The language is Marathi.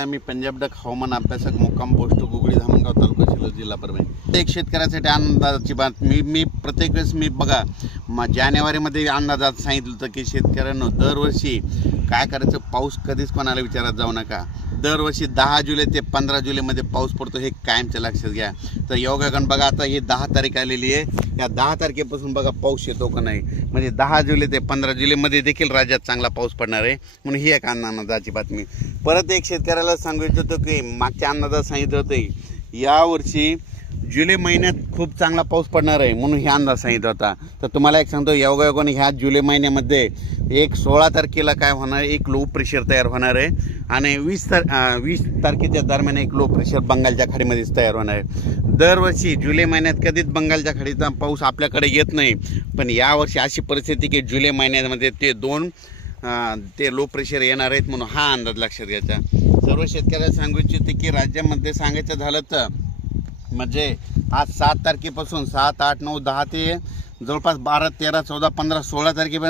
नमस्कार, मी पंजाब डक हवामान अभ्यासक मुक्काम पोस्ट गुगळी धामणगाव तालुका शिल्लोड जिल्हा परभणी। एक शेतकऱ्यासाठी आनंदाची बात मी प्रत्येक वेळेस बघा जानेवारीमध्ये अंदाजात सांगितलं होतं की शेतकऱ्यांना दरवर्षी काय करायचं, पाऊस कधीच कोणाला विचारात जाऊ नका। दरवर्षी 10 जुलै ते 15 जुलैमध्ये पाऊस पडतो, हे कायमच्या लक्षात घ्या। तर योगागण बघा, आता ही 10 तारीख आलेली आहे, या 10 तारखेपासून बघा पाऊस येतो का नाही, म्हणजे 10 जुलै ते 15 जुलैमध्ये देखील राज्यात चांगला पाऊस पडणार आहे, म्हणून ही एक आनंदाची बातमी। परत एक शेतकऱ्याला सांगू इच्छितो की मागच्या अंदाजात सांगितलं होतं यावर्षी जुलै महिन्यात खूप चांगला पाऊस पडणार आहे, म्हणून हे अंदाज सांगितला होता। तर तुम्हाला एक सांगतो, योगायोगाने ह्या जुलै महिन्यामध्ये 16 तारखेला काय होणार, एक लो प्रेशर तयार होणार आहे आणि 20 तारखेच्या दरम्यान एक लो प्रेशर बंगालच्या खाडीमध्येच तयार होणार आहे। दरवर्षी जुलै महिन्यात कधीच बंगालच्या खाडीचा पाऊस आपल्याकडे येत नाही, पण यावर्षी अशी परिस्थिती की जुलै महिन्यामध्ये ते लो प्रेशर येणार आहेत, म्हणून हा अंदाज लक्षात घ्यायचा। सर्व शेतकऱ्याला सांगू इच्छिते की राज्यामध्ये सांगायचं झालं तर म्हणजे आज 7 तारखेपासून 7, 8, 9, 10 ते जवळपास 12, 13, 14, 15, 16 तारखेपर्यंत